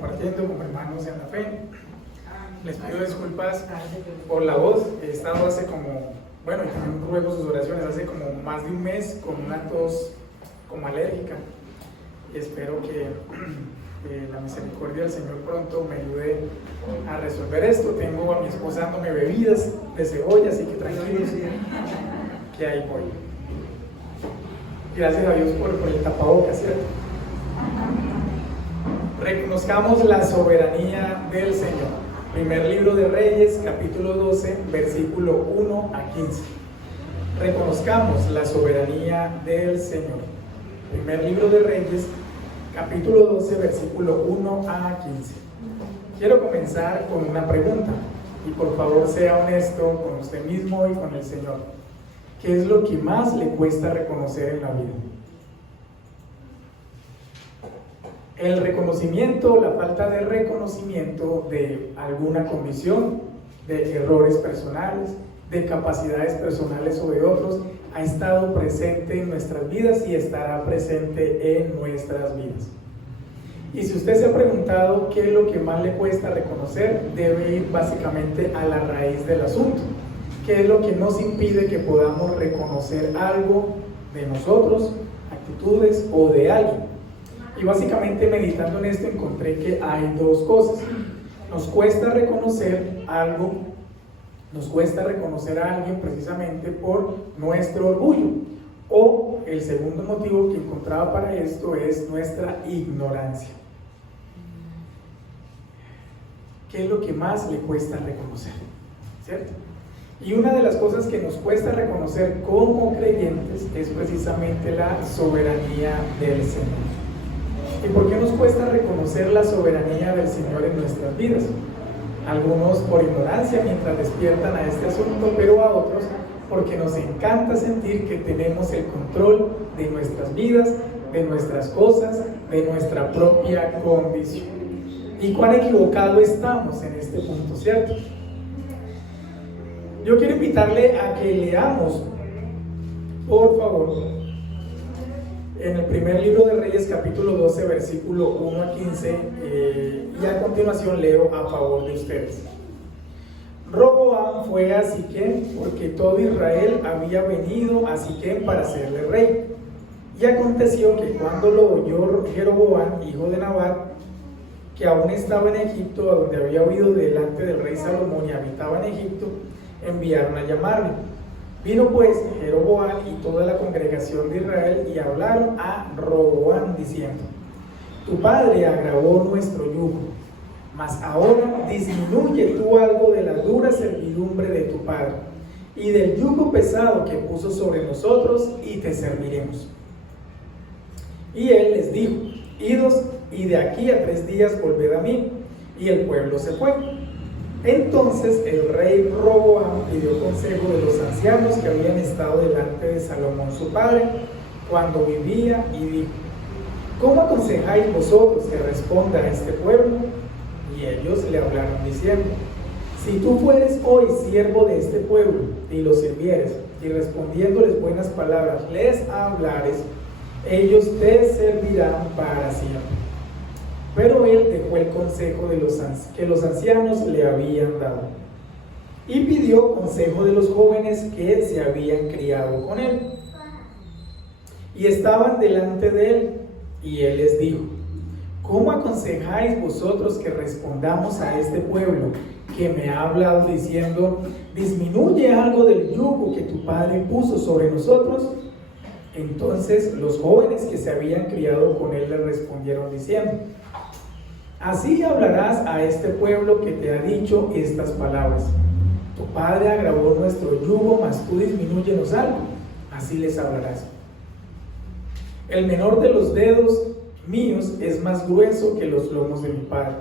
compartiendo con hermanos en la fe. Les pido disculpas por la voz. He estado hace como, bueno, y también ruego sus oraciones, hace como más de un mes con una tos como alérgica. Y espero que la misericordia del Señor pronto me ayude a resolver esto. Tengo a mi esposa dándome bebidas de cebolla, así que tranquilos, que ahí voy. Gracias a Dios por el tapabocas, ¿cierto? Reconozcamos la soberanía del Señor. Primer libro de Reyes, capítulo 12, versículo 1 a 15. Reconozcamos la soberanía del Señor. Primer libro de Reyes, capítulo 12, versículo 1 a 15. Quiero comenzar con una pregunta, y por favor sea honesto con usted mismo y con el Señor. ¿Qué es lo que más le cuesta reconocer en la vida? El reconocimiento, la falta de reconocimiento de alguna condición, de errores personales, de capacidades personales sobre otros, ha estado presente en nuestras vidas y estará presente en nuestras vidas. Y si usted se ha preguntado qué es lo que más le cuesta reconocer, debe ir básicamente a la raíz del asunto. ¿Qué es lo que nos impide que podamos reconocer algo de nosotros, actitudes o de alguien? Y básicamente meditando en esto encontré que hay dos cosas. Nos cuesta reconocer algo, nos cuesta reconocer a alguien precisamente por nuestro orgullo. O el segundo motivo que encontraba para esto es nuestra ignorancia. ¿Qué es lo que más le cuesta reconocer? ¿Cierto? Y una de las cosas que nos cuesta reconocer como creyentes es precisamente la soberanía del Señor. ¿Y por qué nos cuesta reconocer la soberanía del Señor en nuestras vidas? Algunos por ignorancia mientras despiertan a este asunto, pero a otros porque nos encanta sentir que tenemos el control de nuestras vidas, de nuestras cosas, de nuestra propia condición. ¿Y cuán equivocado estamos en este punto, cierto? Yo quiero invitarle a que leamos, por favor, en el primer libro de Reyes, capítulo 12, versículo 1 a 15, y a continuación leo a favor de ustedes. Roboam fue a Siquem porque todo Israel había venido a Siquem para hacerle rey. Y aconteció que cuando lo oyó Jeroboam, hijo de Nabat, que aún estaba en Egipto, a donde había huido delante del rey Salomón y habitaba en Egipto, enviaron a llamarle. Vino pues Jeroboam y toda la congregación de Israel y hablaron a Roboam diciendo: tu padre agravó nuestro yugo, mas ahora disminuye tú algo de la dura servidumbre de tu padre y del yugo pesado que puso sobre nosotros, y te serviremos. Y él les dijo: idos y de aquí a 3 días volved a mí. Y el pueblo se fue. Entonces el rey Roboam pidió consejo de los ancianos que habían estado delante de Salomón su padre cuando vivía, y dijo: ¿cómo aconsejáis vosotros que responda a este pueblo? Y ellos le hablaron diciendo: si tú fueres hoy siervo de este pueblo y los sirvieres, y respondiéndoles buenas palabras les hablares, ellos te servirán para siempre. Pero él dejó el consejo de que los ancianos le habían dado, y pidió consejo de los jóvenes que se habían criado con él, y estaban delante de él. Y él les dijo: ¿cómo aconsejáis vosotros que respondamos a este pueblo que me ha hablado diciendo: disminuye algo del yugo que tu padre puso sobre nosotros? Entonces los jóvenes que se habían criado con él le respondieron diciendo: así hablarás a este pueblo que te ha dicho estas palabras: tu padre agravó nuestro yugo, mas tú disminúyenos algo. Así les hablarás: el menor de los dedos míos es más grueso que los lomos de mi padre.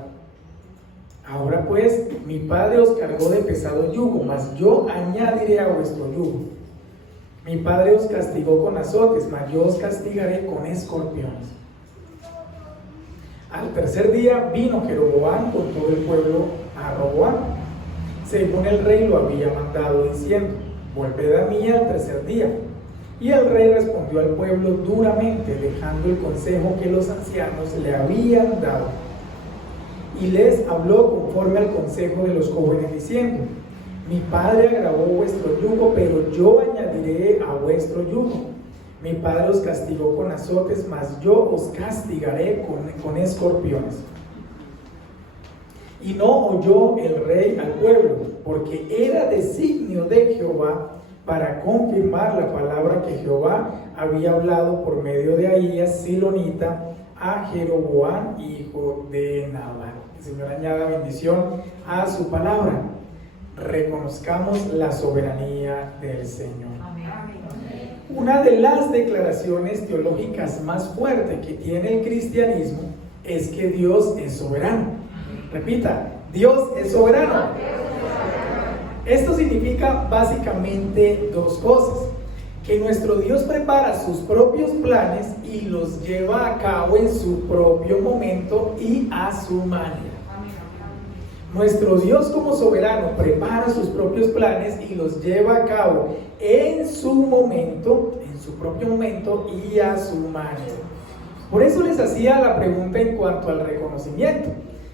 Ahora pues, mi padre os cargó de pesado yugo, mas yo añadiré a vuestro yugo. Mi padre os castigó con azotes, mas yo os castigaré con escorpiones. Al 3er día vino Jeroboam con todo el pueblo a Roboam, según el rey lo había mandado, diciendo: volved a mí al 3er día. Y el rey respondió al pueblo duramente, dejando el consejo que los ancianos le habían dado. y les habló conforme al consejo de los jóvenes, diciendo: mi padre agravó vuestro yugo, pero yo añadiré a vuestro yugo. Mi padre os castigó con azotes, mas yo os castigaré con escorpiones. Y no oyó el rey al pueblo, porque era designio de Jehová para confirmar la palabra que Jehová había hablado por medio de Ahías silonita a Jeroboam, hijo de Nabat. El Señor añada bendición a su palabra. Reconozcamos la soberanía del Señor. Una de las declaraciones teológicas más fuertes que tiene el cristianismo es que Dios es soberano. Repita: Dios es soberano. Esto significa básicamente dos cosas: que nuestro Dios prepara sus propios planes y los lleva a cabo en su propio momento y a su manera. Nuestro Dios como soberano prepara sus propios planes y los lleva a cabo en su momento, en su propio momento y a su manera. Por eso les hacía la pregunta en cuanto al reconocimiento.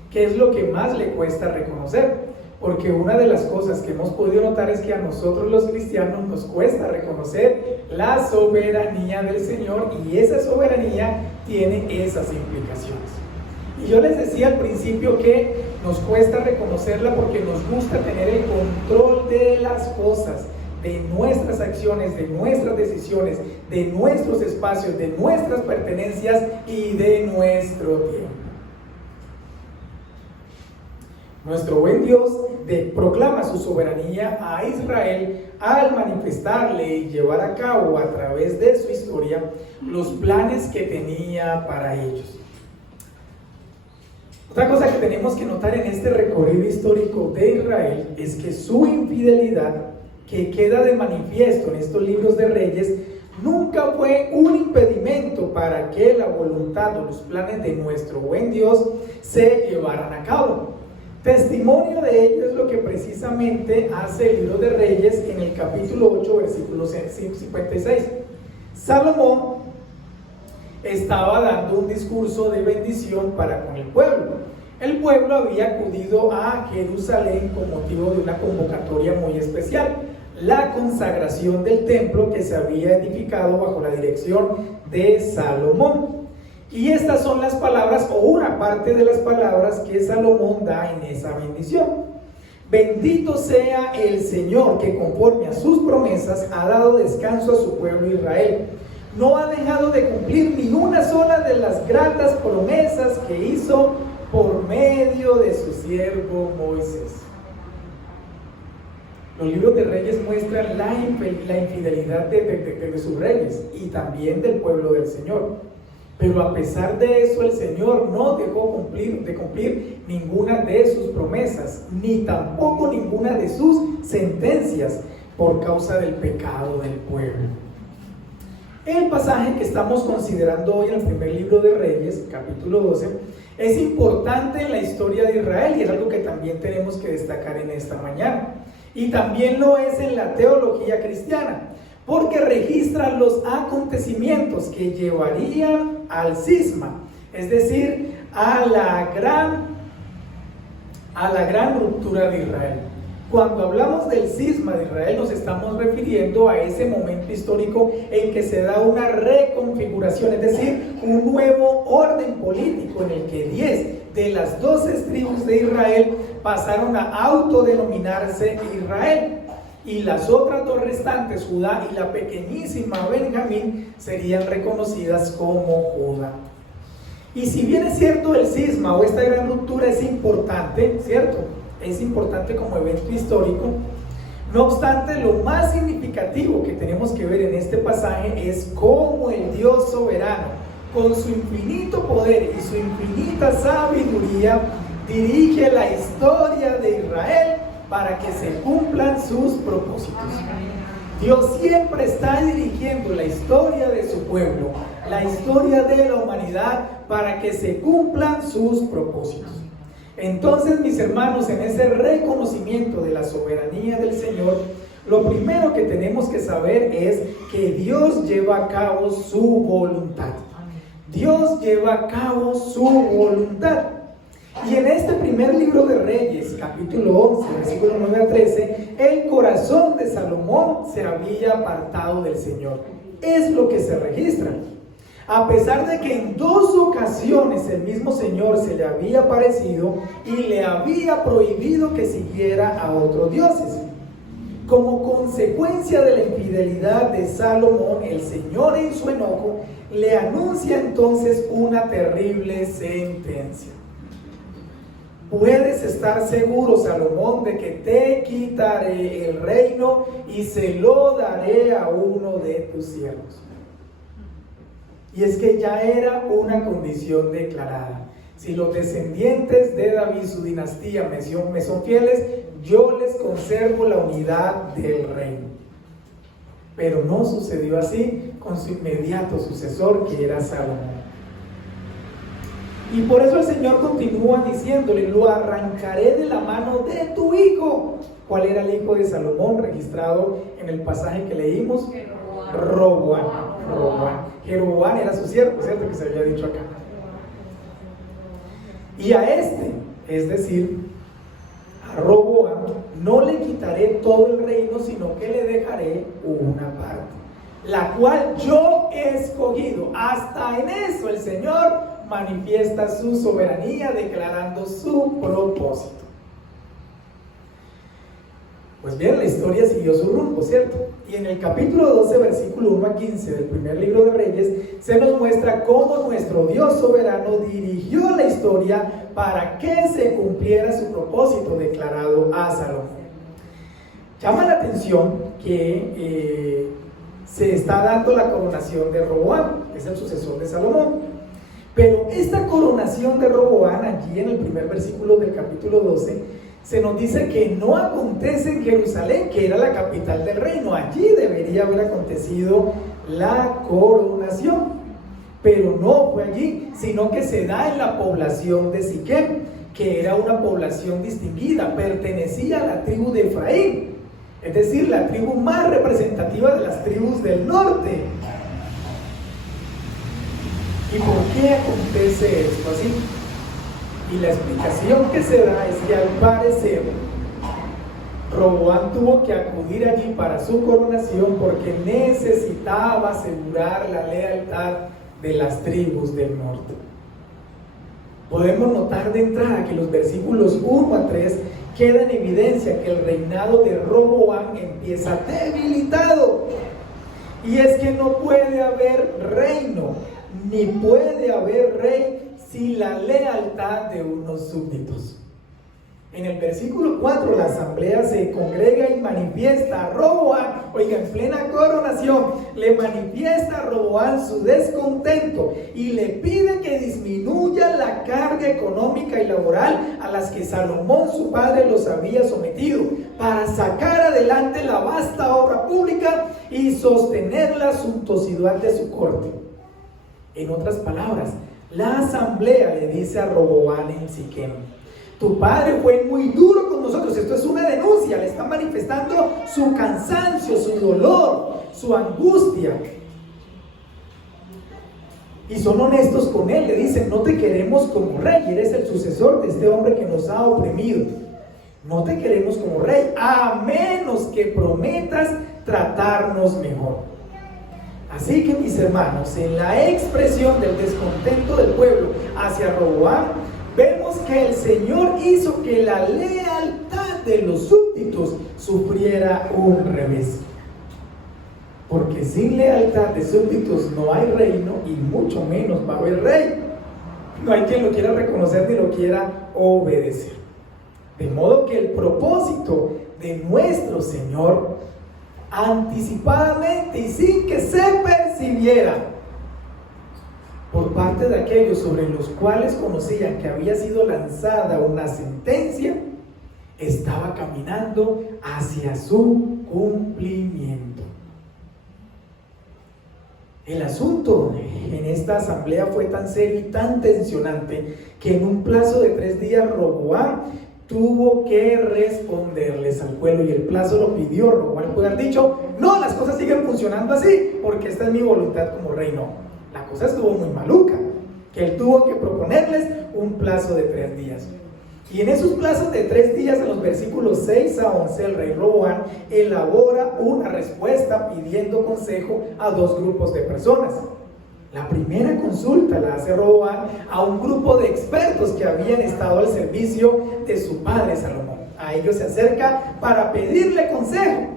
¿Qué es lo que más le cuesta reconocer? Porque una de las cosas que hemos podido notar es que a nosotros los cristianos nos cuesta reconocer la soberanía del Señor, y esa soberanía tiene esas implicaciones. Y yo les decía al principio que nos cuesta reconocerla porque nos gusta tener el control de las cosas, de nuestras acciones, de nuestras decisiones, de nuestros espacios, de nuestras pertenencias y de nuestro tiempo. Nuestro buen Dios proclama su soberanía a Israel al manifestarle y llevar a cabo a través de su historia los planes que tenía para ellos. Otra cosa que tenemos que notar en este recorrido histórico de Israel es que su infidelidad, que queda de manifiesto en estos libros de Reyes, nunca fue un impedimento para que la voluntad o los planes de nuestro buen Dios se llevaran a cabo. Testimonio de ello es lo que precisamente hace el libro de Reyes en el capítulo 8, versículo 56. Salomón estaba dando un discurso de bendición para con el pueblo. El pueblo había acudido a Jerusalén con motivo de una convocatoria muy especial: la consagración del templo que se había edificado bajo la dirección de Salomón. Y estas son las palabras, o una parte de las palabras, que Salomón da en esa bendición: bendito sea el Señor, que conforme a sus promesas ha dado descanso a su pueblo Israel. No ha dejado de cumplir ni una sola de las gratas promesas que hizo por medio de su siervo Moisés. Los libros de Reyes muestran la infidelidad de sus reyes y también del pueblo del Señor. Pero a pesar de eso, el Señor no dejó de cumplir ninguna de sus promesas, ni tampoco ninguna de sus sentencias, por causa del pecado del pueblo. El pasaje que estamos considerando hoy en el primer libro de Reyes, capítulo 12, es importante en la historia de Israel, y es algo que también tenemos que destacar en esta mañana. Y también lo es en la teología cristiana, porque registra los acontecimientos que llevarían al cisma, es decir, a la gran ruptura de Israel. Cuando hablamos del cisma de Israel, nos estamos refiriendo a ese momento histórico en que se da una reconfiguración, es decir, un nuevo orden político en el que 10 de las 12 tribus de Israel pasaron a autodenominarse Israel, y las otras dos restantes, Judá y la pequeñísima Benjamín, serían reconocidas como Judá. Y si bien es cierto, el cisma o esta gran ruptura es importante, ¿cierto? Es importante como evento histórico. No obstante, lo más significativo que tenemos que ver en este pasaje es cómo el Dios soberano, con su infinito poder y su infinita sabiduría, dirige la historia de Israel para que se cumplan sus propósitos. Dios siempre está dirigiendo la historia de su pueblo, la historia de la humanidad, para que se cumplan sus propósitos. Entonces, mis hermanos, en ese reconocimiento de la soberanía del Señor, lo primero que tenemos que saber es que Dios lleva a cabo su voluntad. Dios lleva a cabo su voluntad. Y en este primer libro de Reyes, capítulo 11, versículo 9 a 13, el corazón de Salomón se había apartado del Señor. Es lo que se registra. A pesar de que en 2 ocasiones el mismo Señor se le había aparecido y le había prohibido que siguiera a otros dioses. Como consecuencia de la infidelidad de Salomón, el Señor en su enojo le anuncia entonces una terrible sentencia. Puedes estar seguro, Salomón, de que te quitaré el reino y se lo daré a uno de tus siervos. Y es que ya era una condición declarada. Si los descendientes de David, su dinastía, me son fieles, yo les conservo la unidad del reino. Pero no sucedió así con su inmediato sucesor, que era Salomón. Y por eso el Señor continúa diciéndole: lo arrancaré de la mano de tu hijo. ¿Cuál era el hijo de Salomón registrado en el pasaje que leímos? Roboam. Jeroboam era su siervo, ¿cierto? Que se había dicho acá. Y a este, es decir, a Roboam, no le quitaré todo el reino, sino que le dejaré una parte, la cual yo he escogido. Hasta en eso el Señor manifiesta su soberanía, declarando su propósito. Pues bien, la historia siguió su rumbo, ¿cierto? Y en el capítulo 12, versículo 1 a 15 del primer libro de Reyes, se nos muestra cómo nuestro Dios soberano dirigió la historia para que se cumpliera su propósito declarado a Salomón. Llama la atención que se está dando la coronación de Roboam, que es el sucesor de Salomón. Pero esta coronación de Roboam, allí en el primer versículo del capítulo 12, se nos dice que no acontece en Jerusalén, que era la capital del reino. Allí debería haber acontecido la coronación. Pero no fue allí, sino que se da en la población de Siquem, que era una población distinguida, pertenecía a la tribu de Efraín, es decir, la tribu más representativa de las tribus del norte. ¿Y por qué acontece esto así? Y la explicación que se da es que al parecer Roboam tuvo que acudir allí para su coronación porque necesitaba asegurar la lealtad de las tribus del norte. Podemos notar de entrada que los versículos 1 a 3 queda en evidencia que el reinado de Roboam empieza debilitado. Y es que no puede haber reino, ni puede haber rey sin la lealtad de unos súbditos. En el versículo 4, la asamblea se congrega y manifiesta a Roboam, oiga, en plena coronación, le manifiesta a Roboam su descontento y le pide que disminuya la carga económica y laboral a las que Salomón, su padre, los había sometido, para sacar adelante la vasta obra pública y sostener la suntuosidad de su corte. En otras palabras, la asamblea le dice a Roboam en Siquem: tu padre fue muy duro con nosotros. Esto es una denuncia, le está manifestando su cansancio, su dolor, su angustia. Y son honestos con él, le dicen: no te queremos como rey, eres el sucesor de este hombre que nos ha oprimido. No te queremos como rey, a menos que prometas tratarnos mejor. Así que, mis hermanos, en la expresión del descontento del pueblo hacia Roboam, vemos que el Señor hizo que la lealtad de los súbditos sufriera un revés. Porque sin lealtad de súbditos no hay reino y mucho menos va a haber rey. No hay quien lo quiera reconocer ni lo quiera obedecer. De modo que el propósito de nuestro Señor, anticipadamente y sin que se percibiera por parte de aquellos sobre los cuales conocían que había sido lanzada una sentencia, estaba caminando hacia su cumplimiento. El asunto en esta asamblea fue tan serio y tan tensionante que en un plazo de 3 días Roboam tuvo que responderles al pueblo, y el plazo lo pidió. Roboam puede haber dicho: no, las cosas siguen funcionando así porque esta es mi voluntad como rey. No, la cosa estuvo muy maluca. que él tuvo que proponerles un plazo de 3 días. Y en esos plazos de 3 días, en los versículos 6 a 11, el rey Roboam elabora una respuesta pidiendo consejo a 2 grupos de personas. La primera consulta la hace Roboam a un grupo de expertos que habían estado al servicio de su padre Salomón. A ellos se acerca para pedirle consejo.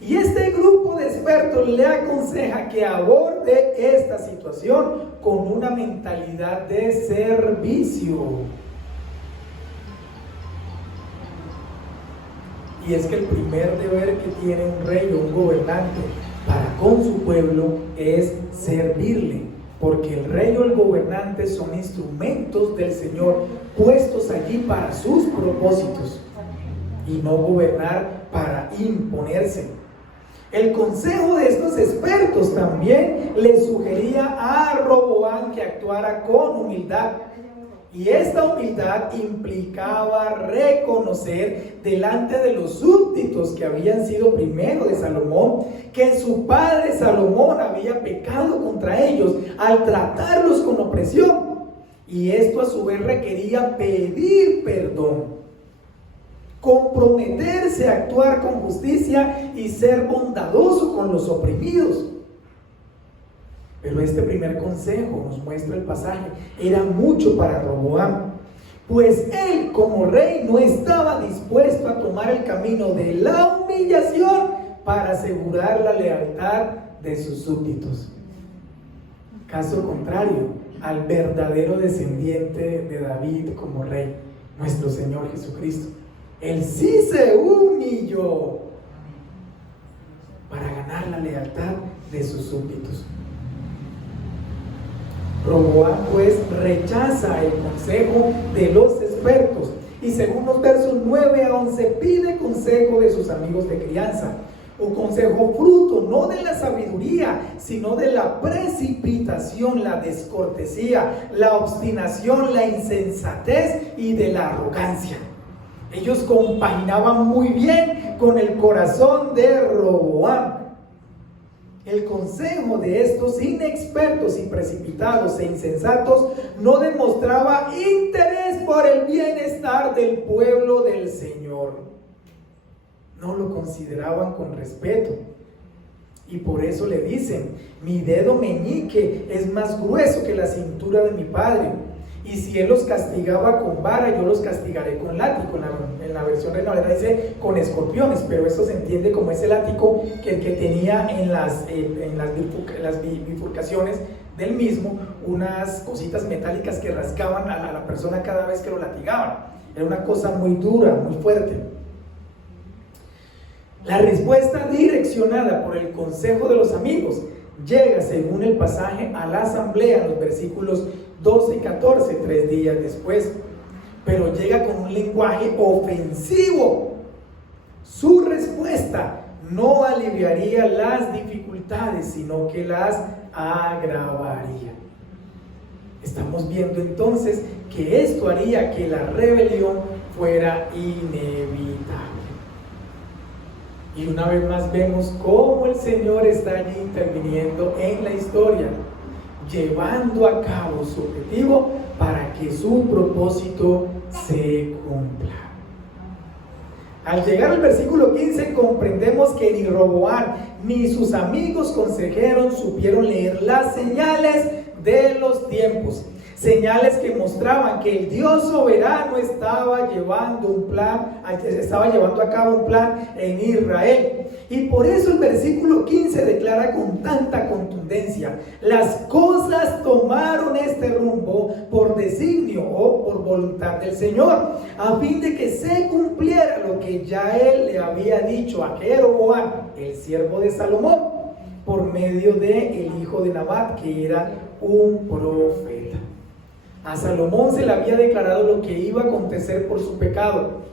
Y este grupo de expertos le aconseja que aborde esta situación con una mentalidad de servicio. Y es que el primer deber que tiene un rey o un gobernante para con su pueblo es servirle, porque el rey o el gobernante son instrumentos del Señor puestos allí para sus propósitos y no gobernar para imponerse. El consejo de estos expertos también le sugería a Roboam que actuara con humildad. Y esta humildad implicaba reconocer delante de los súbditos que habían sido primero de Salomón, que su padre Salomón había pecado contra ellos al tratarlos con opresión. Y esto a su vez requería pedir perdón, comprometerse a actuar con justicia y ser bondadoso con los oprimidos. Pero este primer consejo, nos muestra el pasaje, era mucho para Roboam, pues él como rey no estaba dispuesto a tomar el camino de la humillación para asegurar la lealtad de sus súbditos. Caso contrario al verdadero descendiente de David como rey, nuestro Señor Jesucristo. Él sí se humilló para ganar la lealtad de sus súbditos. Roboam pues rechaza el consejo de los expertos y según los versos 9 a 11 pide consejo de sus amigos de crianza, un consejo fruto no de la sabiduría, sino de la precipitación, la descortesía, la obstinación, la insensatez y de la arrogancia. Ellos compaginaban muy bien con el corazón de Roboam. El consejo de estos inexpertos y precipitados e insensatos no demostraba interés por el bienestar del pueblo del Señor. No lo consideraban con respeto. Y por eso le dicen: mi dedo meñique es más grueso que la cintura de mi padre. Y si él los castigaba con vara, yo los castigaré con látigo. En la versión Reina Valera dice con escorpiones, pero eso se entiende como ese látigo que tenía en las bifurcaciones del mismo, unas cositas metálicas que rascaban a la persona cada vez que lo latigaban. Era una cosa muy dura, muy fuerte. La respuesta direccionada por el consejo de los amigos llega, según el pasaje, a la asamblea en los versículos 12 y 14, 3 días después, pero llega con un lenguaje ofensivo. Su respuesta no aliviaría las dificultades, sino que las agravaría. Estamos viendo entonces que esto haría que la rebelión fuera inevitable. Y una vez más vemos cómo el Señor está allí interviniendo en la historia, llevando a cabo su objetivo para que su propósito se cumpla. Al llegar al versículo 15 comprendemos que ni Roboam ni sus amigos consejeros supieron leer las señales de los tiempos, señales que mostraban que el Dios soberano estaba llevando a cabo un plan en Israel. Y por eso el versículo 15 declara con tanta contundencia: las cosas tomaron este rumbo por designio o por voluntad del Señor, a fin de que se cumpliera lo que ya él le había dicho a Jeroboam, el siervo de Salomón, por medio de el hijo de Nabat, que era un profeta. A Salomón se le había declarado lo que iba a acontecer por su pecado,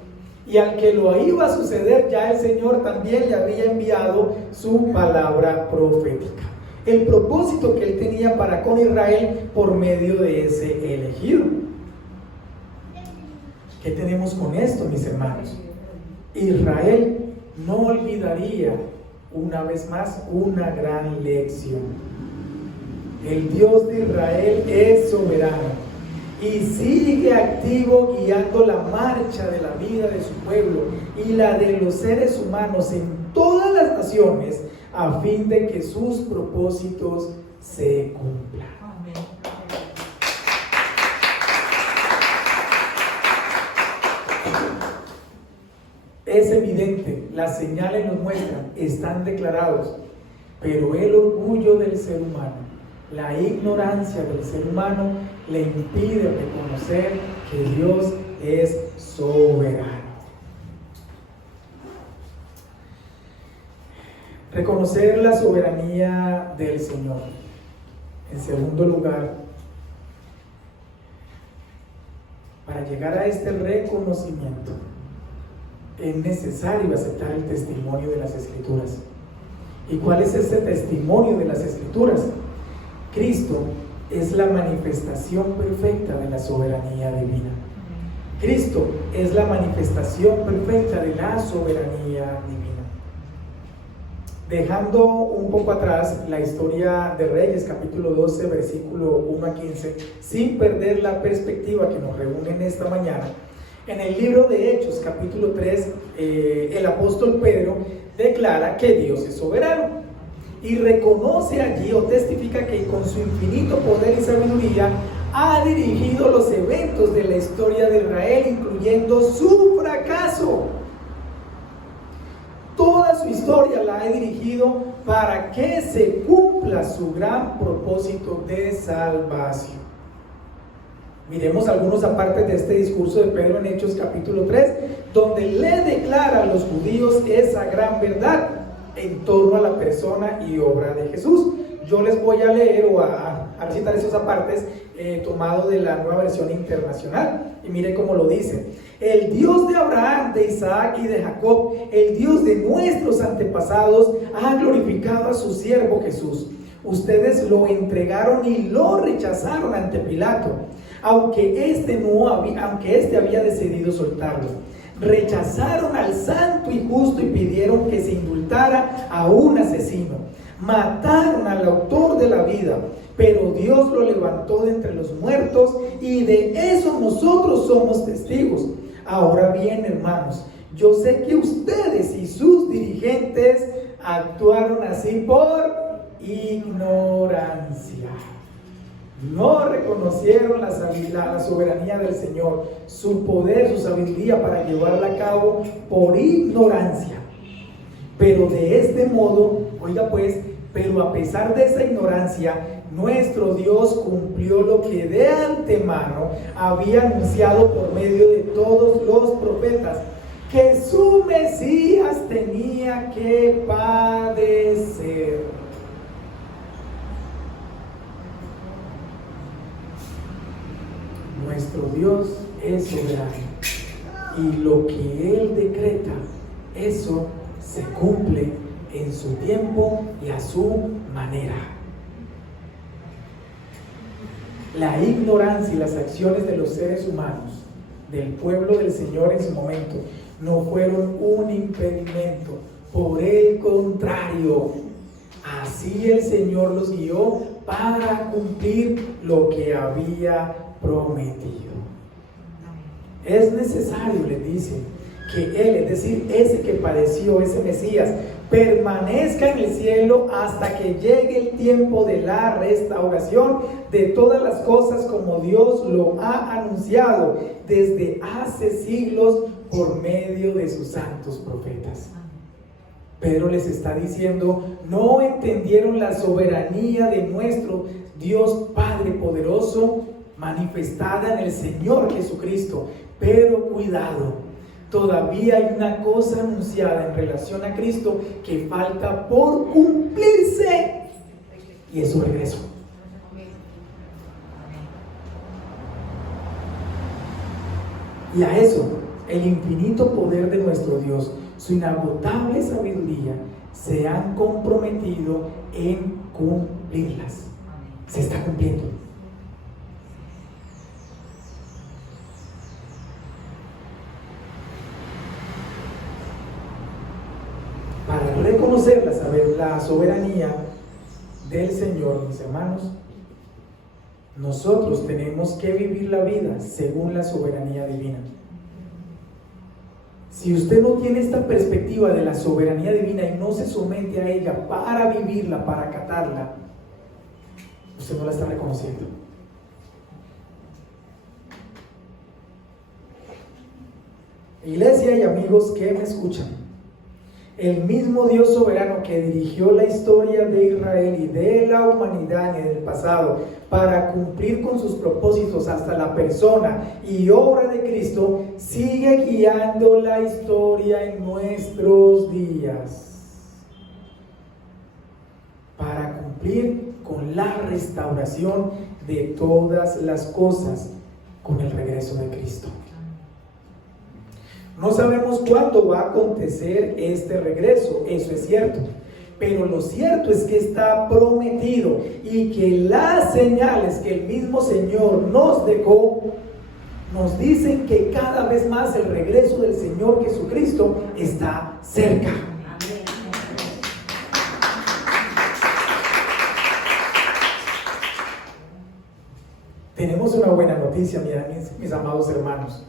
y al que lo iba a suceder, ya el Señor también le había enviado su palabra profética. El propósito que él tenía para con Israel por medio de ese elegido. ¿Qué tenemos con esto, mis hermanos? Israel no olvidaría una vez más una gran lección. El Dios de Israel es soberano. y sigue activo guiando la marcha de la vida de su pueblo y la de los seres humanos en todas las naciones a fin de que sus propósitos se cumplan. Es evidente, las señales nos muestran, están declarados, pero el orgullo del ser humano, la ignorancia del ser humano le impide reconocer que Dios es soberano. Reconocer la soberanía del Señor. En segundo lugar, para llegar a este reconocimiento, es necesario aceptar el testimonio de las Escrituras. ¿Y cuál es ese testimonio de las Escrituras? Cristo es la manifestación perfecta de la soberanía divina. Cristo es la manifestación perfecta de la soberanía divina. Dejando un poco atrás la historia de Reyes, capítulo 12, versículo 1 a 15, sin perder la perspectiva que nos reúne en esta mañana, en el libro de Hechos, capítulo 3, el apóstol Pedro declara que Dios es soberano y reconoce allí o testifica que con su infinito poder y sabiduría ha dirigido los eventos de la historia de Israel, incluyendo su fracaso. Toda su historia la ha dirigido para que se cumpla su gran propósito de salvación. Miremos algunos apartes de este discurso de Pedro en Hechos capítulo 3, donde le declara a los judíos esa gran verdad en torno a la persona y obra de Jesús. Yo les voy a leer o a recitar esos apartes tomados de la Nueva Versión Internacional. Y mire cómo lo dice: el Dios de Abraham, de Isaac y de Jacob, el Dios de nuestros antepasados, ha glorificado a su siervo Jesús. Ustedes lo entregaron y lo rechazaron ante Pilato, aunque éste había decidido soltarlo. Rechazaron al santo y justo y pidieron que se indultara a un asesino. Mataron al autor de la vida, pero Dios lo levantó de entre los muertos y de eso nosotros somos testigos. Ahora bien, hermanos, yo sé que ustedes y sus dirigentes actuaron así por ignorancia. No reconocieron la soberanía del Señor, su poder, su sabiduría para llevarla a cabo por ignorancia. Pero de este modo, oiga pues, pero a pesar de esa ignorancia, nuestro Dios cumplió lo que de antemano había anunciado por medio de todos los profetas, que su Mesías tenía que padecer. Nuestro Dios es soberano y lo que Él decreta, eso se cumple en su tiempo y a su manera. La ignorancia y las acciones de los seres humanos, del pueblo del Señor en su momento, no fueron un impedimento. Por el contrario, así el Señor los guió para cumplir lo que había prometido. Es necesario, les dice, que Él, es decir, ese que padeció, ese Mesías, permanezca en el cielo hasta que llegue el tiempo de la restauración de todas las cosas como Dios lo ha anunciado desde hace siglos por medio de sus santos profetas. Pedro les está diciendo: no entendieron la soberanía de nuestro Dios Padre poderoso manifestada en el Señor Jesucristo. Pero cuidado, todavía hay una cosa anunciada en relación a Cristo que falta por cumplirse, y es su regreso. Y a eso, el infinito poder de nuestro Dios, su inagotable sabiduría, se han comprometido en cumplirlas. Se está cumpliendo. Para reconocer la soberanía del Señor, mis hermanos, nosotros tenemos que vivir la vida según la soberanía divina. Si usted no tiene esta perspectiva de la soberanía divina y no se somete a ella para vivirla, para acatarla, usted no la está reconociendo. Iglesia y amigos que me escuchan, el mismo Dios soberano que dirigió la historia de Israel y de la humanidad en el pasado para cumplir con sus propósitos hasta la persona y obra de Cristo, sigue guiando la historia en nuestros días para cumplir con la restauración de todas las cosas con el regreso de Cristo. No sabemos cuándo va a acontecer este regreso, eso es cierto, pero lo cierto es que está prometido y que las señales que el mismo Señor nos dejó nos dicen que cada vez más el regreso del Señor Jesucristo está cerca. Tenemos una buena noticia, mis amados hermanos.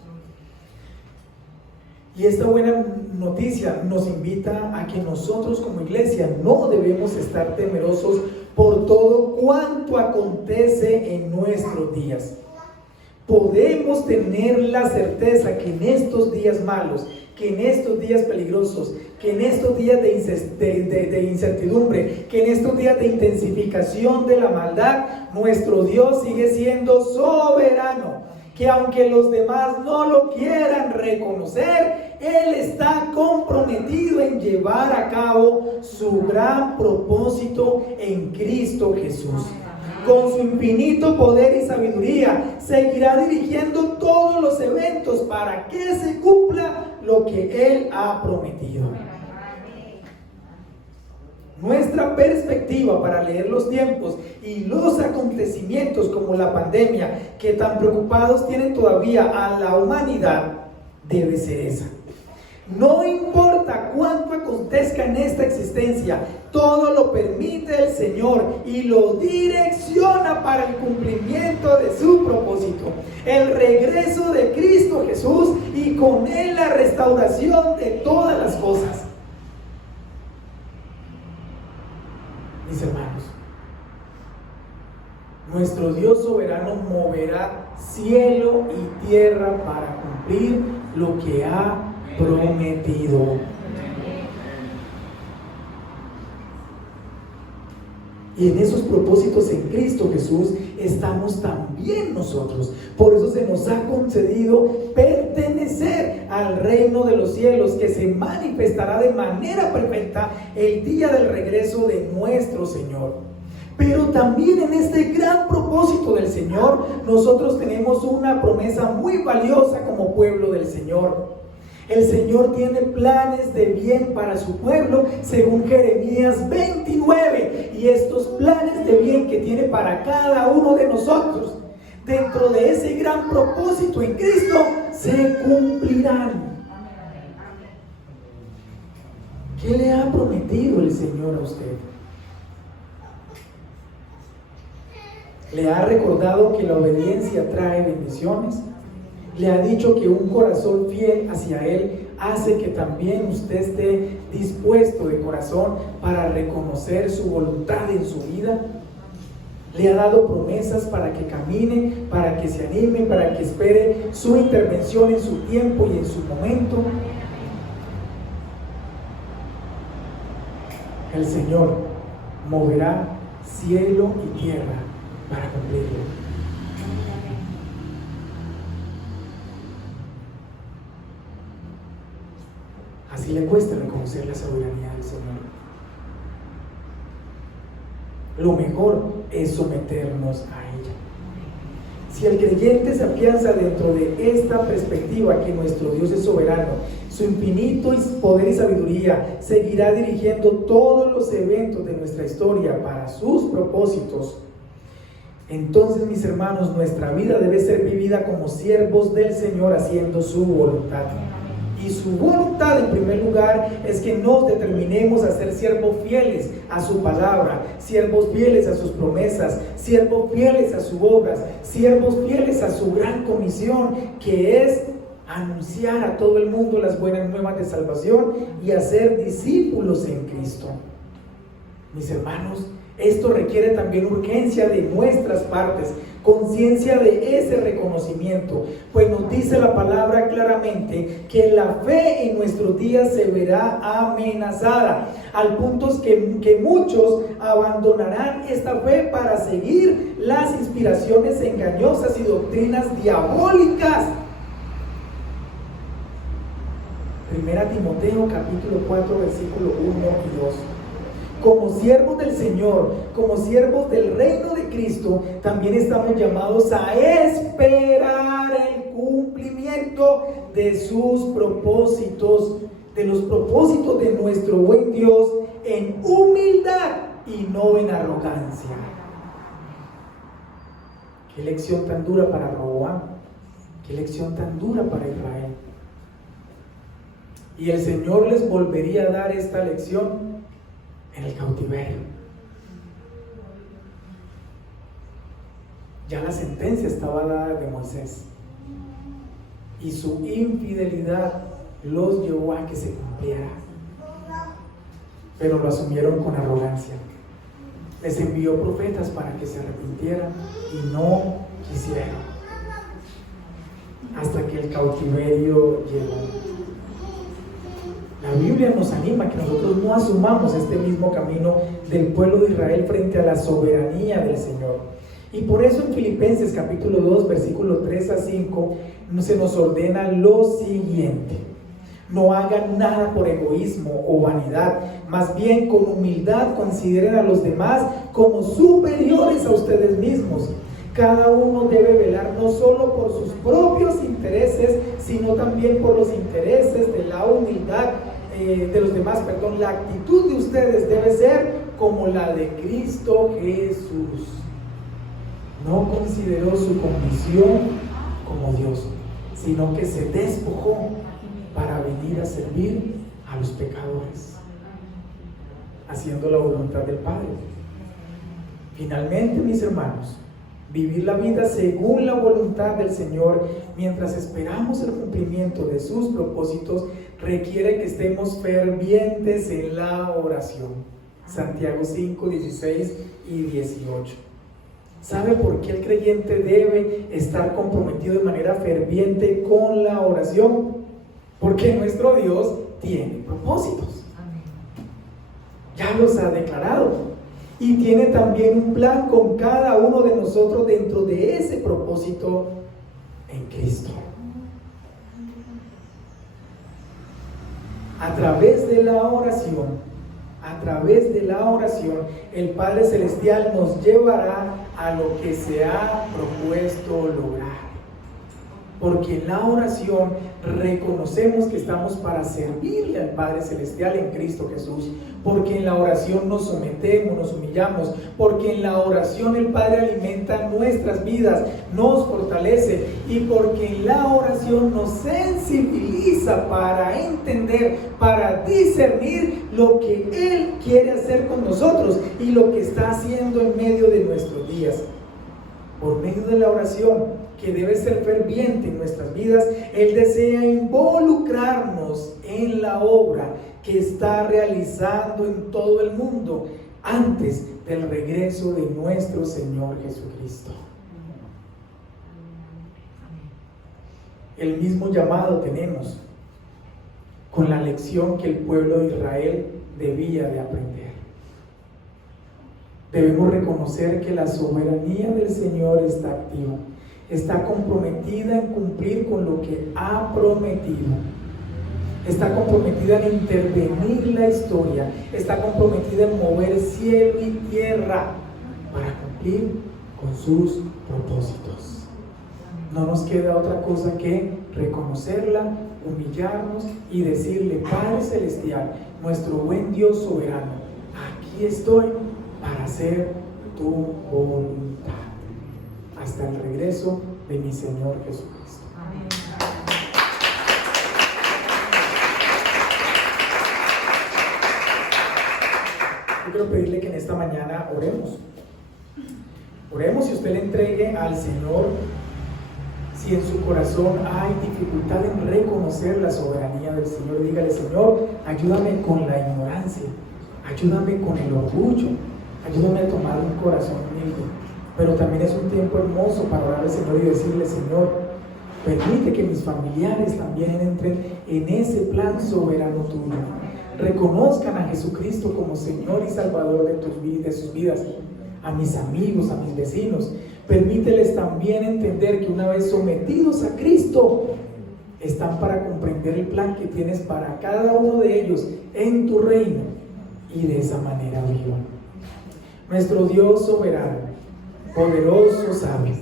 Y esta buena noticia nos invita a que nosotros como iglesia no debemos estar temerosos por todo cuanto acontece en nuestros días. Podemos tener la certeza que en estos días malos, que en estos días peligrosos, que en estos días de incertidumbre, que en estos días de intensificación de la maldad, nuestro Dios sigue siendo soberano. Que aunque los demás no lo quieran reconocer, Él está comprometido en llevar a cabo su gran propósito en Cristo Jesús. Con su infinito poder y sabiduría, seguirá dirigiendo todos los eventos para que se cumpla lo que Él ha prometido. Nuestra perspectiva para leer los tiempos y los acontecimientos como la pandemia que tan preocupados tienen todavía a la humanidad debe ser esa. No importa cuánto acontezca en esta existencia, todo lo permite el Señor y lo direcciona para el cumplimiento de su propósito. El regreso de Cristo Jesús y con Él la restauración de todas las cosas. Mis hermanos, nuestro Dios soberano moverá cielo y tierra para cumplir lo que ha prometido. Y en esos propósitos en Cristo Jesús estamos también nosotros. Por eso se nos ha concedido pertenecer al reino de los cielos, que se manifestará de manera perfecta el día del regreso de nuestro Señor. Pero también en este gran propósito del Señor, nosotros tenemos una promesa muy valiosa como pueblo del Señor. El Señor tiene planes de bien para su pueblo, según Jeremías 29. Y estos planes de bien que tiene para cada uno de nosotros, dentro de ese gran propósito en Cristo, se cumplirán. ¿Qué le ha prometido el Señor a usted? ¿Le ha recordado que la obediencia trae bendiciones? ¿Le ha dicho que un corazón fiel hacia Él hace que también usted esté dispuesto de corazón para reconocer su voluntad en su vida? ¿Le ha dado promesas para que camine, para que se anime, para que espere su intervención en su tiempo y en su momento? El Señor moverá cielo y tierra para cumplirlo. Así le cuesta reconocer la soberanía del Señor. Lo mejor es someternos a ella. Si el creyente se afianza dentro de esta perspectiva que nuestro Dios es soberano, su infinito poder y sabiduría seguirá dirigiendo todos los eventos de nuestra historia para sus propósitos. Entonces, mis hermanos, nuestra vida debe ser vivida como siervos del Señor haciendo su voluntad. Y su voluntad, en primer lugar, es que nos determinemos a ser siervos fieles a su palabra, siervos fieles a sus promesas, siervos fieles a sus obras, siervos fieles a su gran comisión, que es anunciar a todo el mundo las buenas nuevas de salvación y hacer discípulos en Cristo. Mis hermanos, esto requiere también urgencia de nuestras partes, conciencia de ese reconocimiento, pues nos dice la palabra claramente que la fe en nuestros días se verá amenazada, al punto que muchos abandonarán esta fe para seguir las inspiraciones engañosas y doctrinas diabólicas. Primera Timoteo capítulo 4 versículo 1 y 2. Como siervos del Señor, como siervos del reino de Cristo, también estamos llamados a esperar el cumplimiento de sus propósitos, de los propósitos de nuestro buen Dios, en humildad y no en arrogancia. Qué lección tan dura para Roboam, qué lección tan dura para Israel. Y el Señor les volvería a dar esta lección en el cautiverio. Ya la sentencia estaba dada de Moisés y su infidelidad los llevó a que se cumpliera, pero lo asumieron con arrogancia. Les envió profetas para que se arrepintieran y no quisieron, hasta que el cautiverio llegó. La Biblia nos anima a que nosotros no asumamos este mismo camino del pueblo de Israel frente a la soberanía del Señor. Y por eso en Filipenses capítulo 2, versículo 3 a 5, se nos ordena lo siguiente: no hagan nada por egoísmo o vanidad, más bien con humildad consideren a los demás como superiores a ustedes mismos. Cada uno debe velar no solo por sus propios intereses, sino también por los intereses de la humildad de los demás. La actitud de ustedes debe ser como la de Cristo Jesús. No consideró su condición como Dios, sino que se despojó para venir a servir a los pecadores, haciendo la voluntad del Padre. Finalmente, mis hermanos, vivir la vida según la voluntad del Señor mientras esperamos el cumplimiento de sus propósitos requiere que estemos fervientes en la oración. Santiago 5, 16 y 18. ¿Sabe por qué el creyente debe estar comprometido de manera ferviente con la oración? Porque nuestro Dios tiene propósitos. Ya los ha declarado. Y tiene también un plan con cada uno de nosotros dentro de ese propósito en Cristo. A través de la oración, el Padre Celestial nos llevará a lo que se ha propuesto lograr. Porque en la oración reconocemos que estamos para servirle al Padre Celestial en Cristo Jesús. Porque en la oración nos sometemos, nos humillamos. Porque en la oración el Padre alimenta nuestras vidas, nos fortalece. Y porque en la oración nos sensibiliza para entender, para discernir lo que Él quiere hacer con nosotros y lo que está haciendo en medio de nuestros días. Por medio de la oración, que debe ser ferviente en nuestras vidas, Él desea involucrarnos en la obra que está realizando en todo el mundo antes del regreso de nuestro Señor Jesucristo. El mismo llamado tenemos con la lección que el pueblo de Israel debía de aprender. Debemos reconocer que la soberanía del Señor está activa, está comprometida en cumplir con lo que ha prometido, está comprometida en intervenir la historia, está comprometida en mover cielo y tierra para cumplir con sus propósitos. No nos queda otra cosa que reconocerla, humillarnos y decirle: Padre Celestial, nuestro buen Dios soberano, aquí estoy para hacer tu voluntad hasta el regreso de mi Señor Jesucristo. Amén. quiero pedirle que en esta mañana oremos. Oremos y usted le entregue al Señor. Si en su corazón hay dificultad en reconocer la soberanía del Señor, dígale: Señor, ayúdame con la ignorancia, ayúdame con el orgullo, ayúdame a tomar un corazón humilde. Pero también es un tiempo hermoso para orar al Señor y decirle: Señor, permite que mis familiares también entren en ese plan soberano tuyo. Reconozcan a Jesucristo como Señor y Salvador de sus vidas. A mis amigos, a mis vecinos, permíteles también entender que una vez sometidos a Cristo, están para comprender el plan que tienes para cada uno de ellos en tu reino, y de esa manera vivan. Nuestro Dios soberano, poderoso, sabio,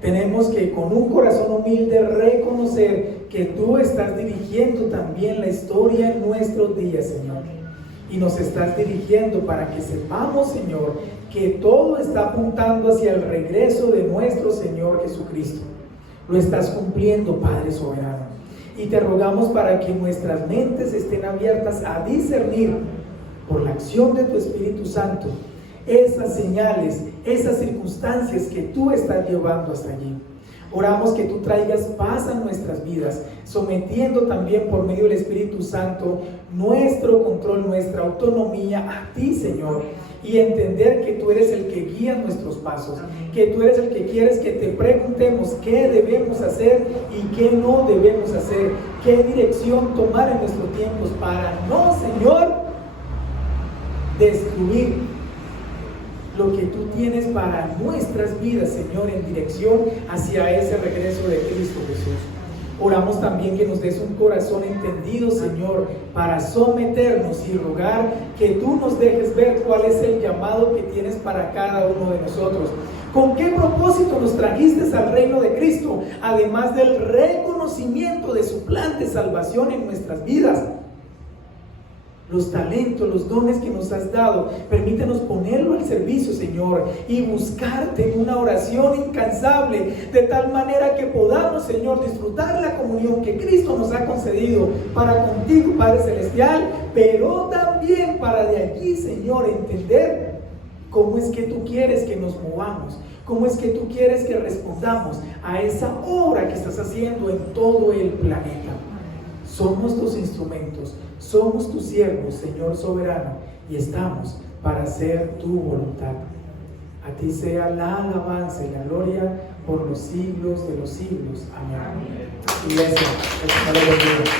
tenemos que con un corazón humilde reconocer que tú estás dirigiendo también la historia en nuestros días, Señor. Y nos estás dirigiendo para que sepamos, Señor, que todo está apuntando hacia el regreso de nuestro Señor Jesucristo. Lo estás cumpliendo, Padre soberano. Y te rogamos para que nuestras mentes estén abiertas a discernir, por la acción de tu Espíritu Santo, esas señales, esas circunstancias que tú estás llevando hasta allí. Oramos que tú traigas paz a nuestras vidas, sometiendo también por medio del Espíritu Santo nuestro control, nuestra autonomía a ti, Señor, y entender que tú eres el que guía nuestros pasos, que tú eres el que quieres que te preguntemos qué debemos hacer y qué no debemos hacer, qué dirección tomar en nuestros tiempos para no, Señor, destruir lo que tú tienes para nuestras vidas, Señor, en dirección hacia ese regreso de Cristo Jesús. Oramos también que nos des un corazón entendido, Señor, para someternos y rogar que tú nos dejes ver cuál es el llamado que tienes para cada uno de nosotros. ¿Con qué propósito nos trajiste al reino de Cristo? Además del reconocimiento de su plan de salvación en nuestras vidas. Los talentos, los dones que nos has dado, permítenos ponerlo al servicio, Señor, y buscarte en una oración incansable, de tal manera que podamos, Señor, disfrutar la comunión que Cristo nos ha concedido para contigo, Padre Celestial, pero también para de allí, Señor, entender cómo es que tú quieres que nos movamos, cómo es que tú quieres que respondamos a esa obra que estás haciendo en todo el planeta. Somos tus instrumentos, somos tus siervos, Señor soberano, y estamos para hacer tu voluntad. A ti sea la alabanza y la gloria por los siglos de los siglos. Amén. Iglesia, el Señor les bendiga.